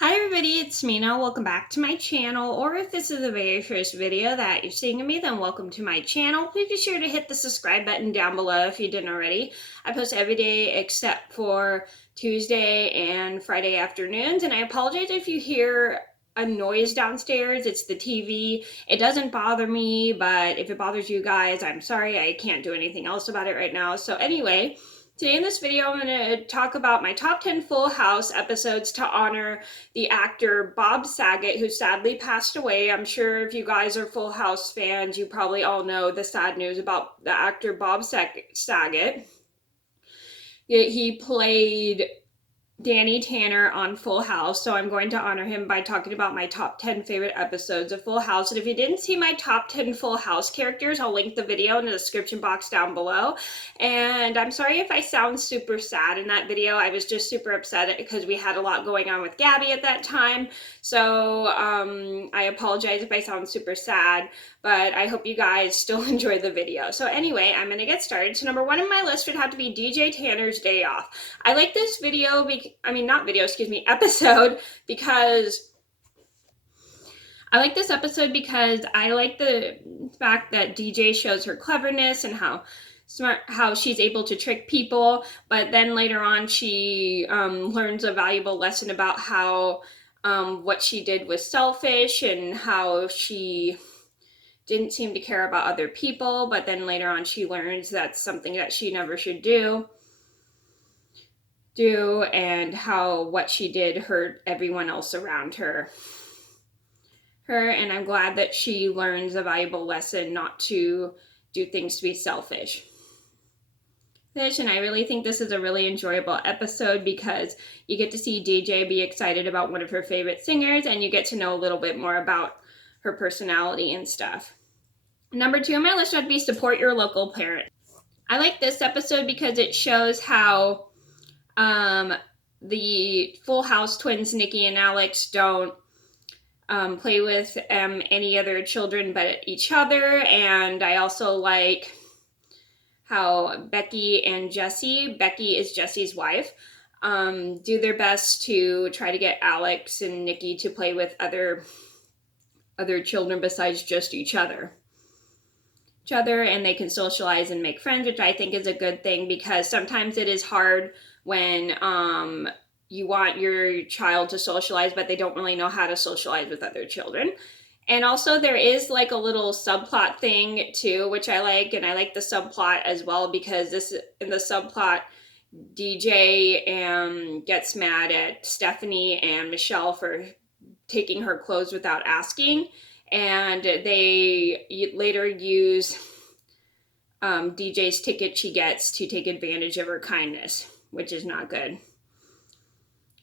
Hi everybody, it's Mena. Welcome back to my channel, or if this is the very first video that you're seeing of me, then welcome to my channel. Please be sure to hit the subscribe button down below if you didn't already. I post every day except for Tuesday and Friday afternoons, and I apologize if you hear a noise downstairs. It's the TV. It doesn't bother me, but if it bothers you guys, I'm sorry. I can't do anything else about it right now. So anyway, today in this video, I'm going to talk about my top 10 Full House episodes to honor the actor Bob Saget, who sadly passed away. I'm sure if you guys are Full House fans, you probably all know the sad news about the actor Bob Saget. He played Danny Tanner on Full House, so I'm going to honor him by talking about my top 10 favorite episodes of Full House. And if you didn't see my top 10 Full House characters, I'll link the video in the description box down below. And I'm sorry if I sound super sad in that video. I was just super upset because we had a lot going on with Gabby at that time. So I apologize if I sound super sad, but I hope you guys still enjoy the video. So anyway, I'm going to get started. So number one on my list would have to be DJ Tanner's Day Off. I like this episode because I like this episode because I like the fact that DJ shows her cleverness and how she's able to trick people, but then later on she learns a valuable lesson about how what she did was selfish and how she didn't seem to care about other people, but then later on she learns that's something that she never should do and how what she did hurt everyone else around her. And I'm glad that she learns a valuable lesson not to do things to be selfish. And I really think this is a really enjoyable episode because you get to see DJ be excited about one of her favorite singers, and you get to know a little bit more about her personality and stuff. Number two on my list would be support your local parent. I like this episode because it shows how the Full House twins, Nikki and Alex, don't play with any other children but each other. And I also like how Becky and Jesse, Becky is Jesse's wife, do their best to try to get Alex and Nikki to play with other children besides just each other, and they can socialize and make friends, which I think is a good thing because sometimes it is hard when you want your child to socialize, but they don't really know how to socialize with other children. And also there is like a little subplot thing too, which I like, and I like the subplot as well because in the subplot, DJ gets mad at Stephanie and Michelle for taking her clothes without asking, and they later use DJ's ticket she gets to take advantage of her kindness, which is not good.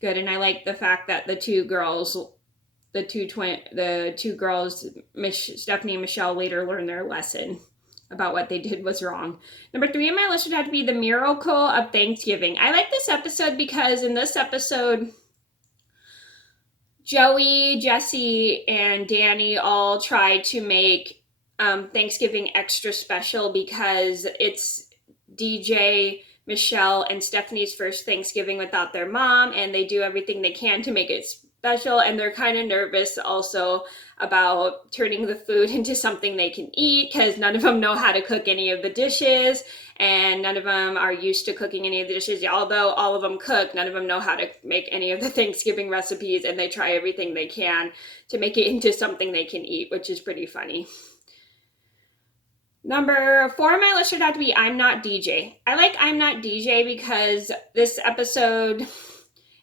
And I like the fact that the two girls, Stephanie and Michelle, later learn their lesson about what they did was wrong. Number three on my list would have to be the Miracle of Thanksgiving. I like this episode because in this episode, Joey, Jesse, and Danny all try to make Thanksgiving extra special because it's DJ, Michelle, and Stephanie's first Thanksgiving without their mom, and they do everything they can to make it special, and they're kind of nervous also about turning the food into something they can eat because none of them know how to cook any of the dishes, and none of them are used to cooking any of the dishes. Although all of them cook, none of them know how to make any of the Thanksgiving recipes, and they try everything they can to make it into something they can eat, which is pretty funny. Number four on my list would have to be I'm Not DJ. I like I'm Not DJ because this episode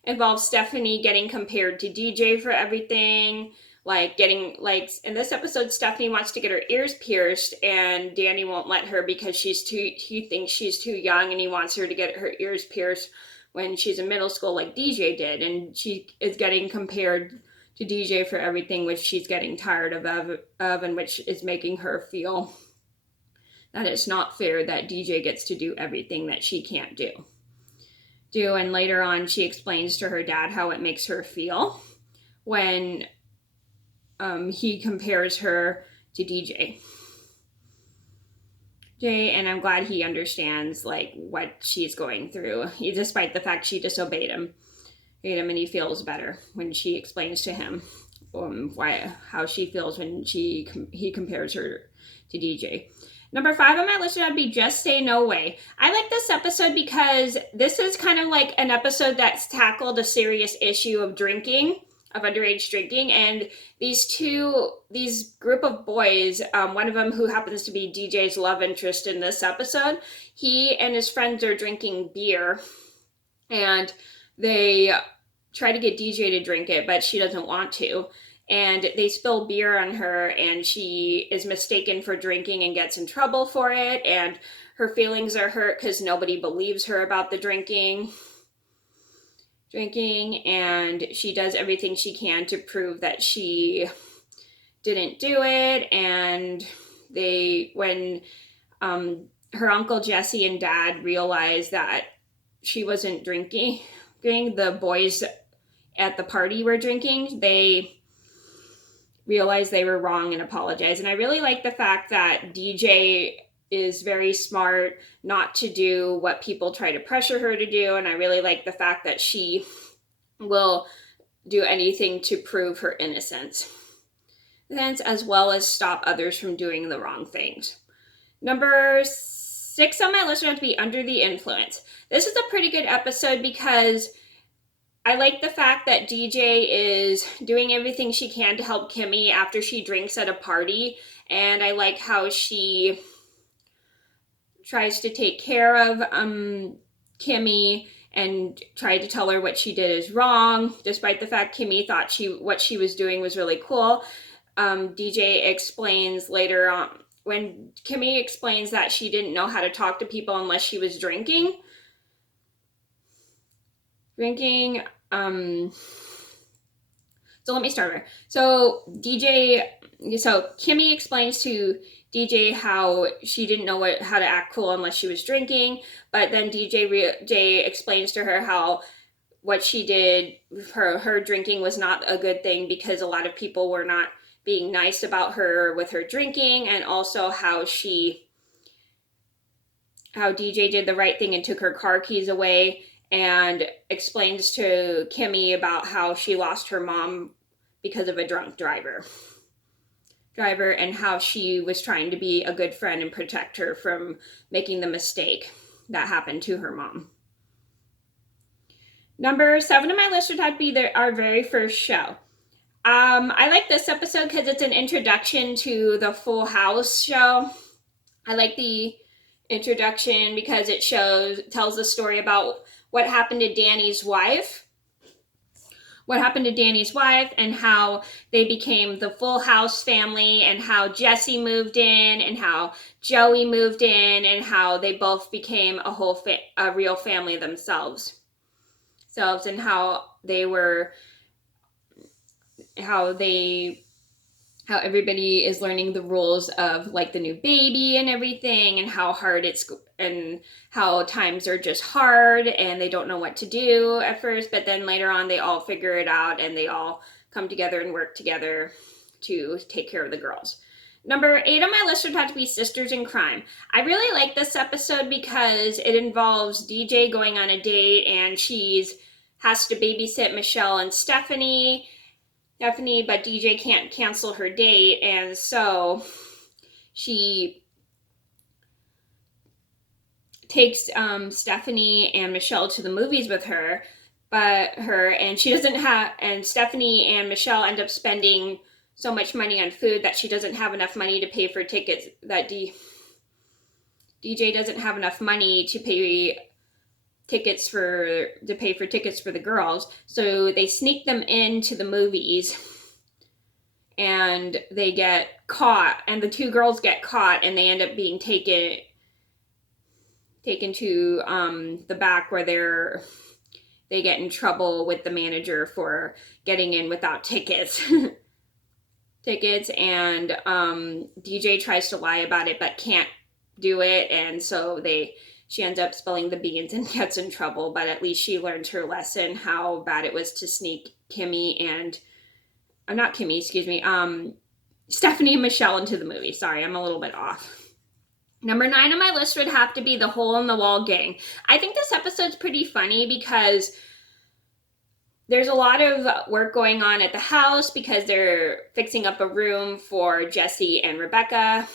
involves Stephanie getting compared to DJ for everything. In this episode, Stephanie wants to get her ears pierced and Danny won't let her because he thinks she's too young, and he wants her to get her ears pierced when she's in middle school like DJ did. And she is getting compared to DJ for everything, which she's getting tired of and which is making her feel that it's not fair that DJ gets to do everything that she can't do. And later on, she explains to her dad how it makes her feel when he compares her to DJ. And I'm glad he understands like what she's going through, despite the fact she disobeyed him. hate him, and he feels better when she explains to him how she feels when he compares her to DJ. Number 5 on my list would be Just Say No Way. I like this episode because this is kind of like an episode that's tackled a serious issue of drinking, of underage drinking, and these group of boys, one of them who happens to be DJ's love interest in this episode, he and his friends are drinking beer, and they try to get DJ to drink it, but she doesn't want to. And they spill beer on her, and she is mistaken for drinking and gets in trouble for it. And her feelings are hurt because nobody believes her about the drinking. And she does everything she can to prove that she didn't do it. And when her Uncle Jesse and Dad realize that she wasn't drinking, the boys at the party were drinking, they realize they were wrong and apologize. And I really like the fact that DJ is very smart not to do what people try to pressure her to do. And I really like the fact that she will do anything to prove her innocence, as well as stop others from doing the wrong things. Number 6 on my list would have to be Under the Influence. This is a pretty good episode because I like the fact that DJ is doing everything she can to help Kimmy after she drinks at a party. And I like how she tries to take care of Kimmy and try to tell her what she did is wrong, despite the fact Kimmy thought what she was doing was really cool. DJ explains later on, when Kimmy explains that she didn't know how to talk to people unless she was drinking. So let me start here. So Kimmy explains to DJ how she didn't know how to act cool unless she was drinking, but then DJ explains to her how what she did, her drinking was not a good thing because a lot of people were not being nice about her with her drinking, and also how DJ did the right thing and took her car keys away, and explains to Kimmy about how she lost her mom because of a drunk driver, and how she was trying to be a good friend and protect her from making the mistake that happened to her mom. Number 7 on my list would have to be our very first show. I like this episode because it's an introduction to the Full House show. I like the introduction because it tells the story about what happened to Danny's wife. And how they became the Full House family, and how Jesse moved in, and how Joey moved in, and how they both became a real family themselves. And how everybody is learning the rules of like the new baby and everything, and how hard and how times are just hard and they don't know what to do at first, but then later on they all figure it out and they all come together and work together to take care of the girls. Number 8 on my list would have to be Sisters in Crime. I really like this episode because it involves DJ going on a date, and she has to babysit Michelle and Stephanie, but DJ can't cancel her date, and so she takes Stephanie and Michelle to the movies with her, and Stephanie and Michelle end up spending so much money on food that she doesn't have enough money to pay for tickets, that DJ doesn't have enough money to pay for tickets for the girls. So they sneak them into the movies, and they get caught, and the 2 girls get caught, and they end up being taken to the back, where they get in trouble with the manager for getting in without tickets. And DJ tries to lie about it but can't do it, and so she ends up spilling the beans and gets in trouble, but at least she learned her lesson, how bad it was to sneak Stephanie and Michelle into the movie. Sorry, I'm a little bit off. Number 9 on my list would have to be the Hole in the Wall Gang. I think this episode's pretty funny because there's a lot of work going on at the house because they're fixing up a room for Jesse and Rebecca.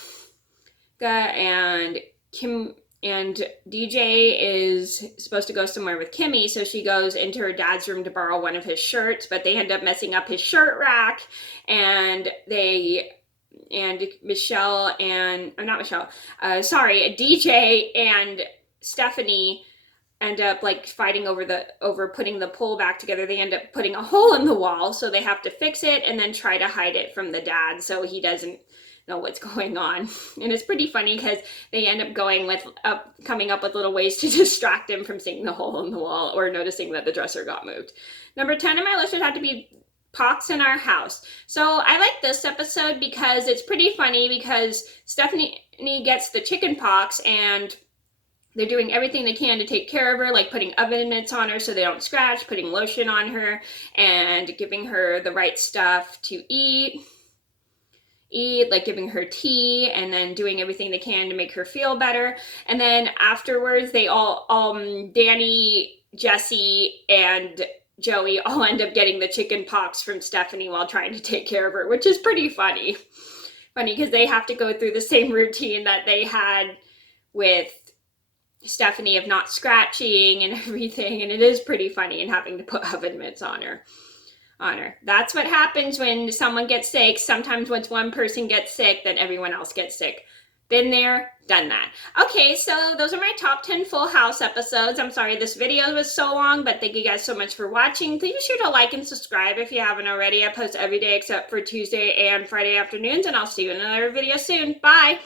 And Kim and DJ is supposed to go somewhere with Kimmy, so she goes into her dad's room to borrow one of his shirts, but they end up messing up his shirt rack, and Michelle and not Michelle, DJ and Stephanie end up like fighting over putting the pole back together. They end up putting a hole in the wall, so they have to fix it and then try to hide it from the dad so he doesn't know what's going on. And it's pretty funny because they end up coming up with little ways to distract him from seeing the hole in the wall or noticing that the dresser got moved. Number 10 on my list would have to be pox in our house. So I like this episode because it's pretty funny because Stephanie gets the chicken pox and they're doing everything they can to take care of her, like putting oven mitts on her so they don't scratch, putting lotion on her, and giving her the right stuff to eat, like giving her tea, and then doing everything they can to make her feel better. And then afterwards, they all, Danny, Jesse, and Joey all end up getting the chicken pox from Stephanie while trying to take care of her, which is pretty funny. Funny because they have to go through the same routine that they had with Stephanie of not scratching and everything, and it is pretty funny and having to put oven mitts on her. That's what happens when someone gets sick. Sometimes once one person gets sick, then everyone else gets sick. Been there, done that. Okay, so those are my top 10 Full House episodes. I'm sorry this video was so long, but thank you guys so much for watching. Please be sure to like and subscribe if you haven't already. I post every day except for Tuesday and Friday afternoons, and I'll see you in another video soon. Bye!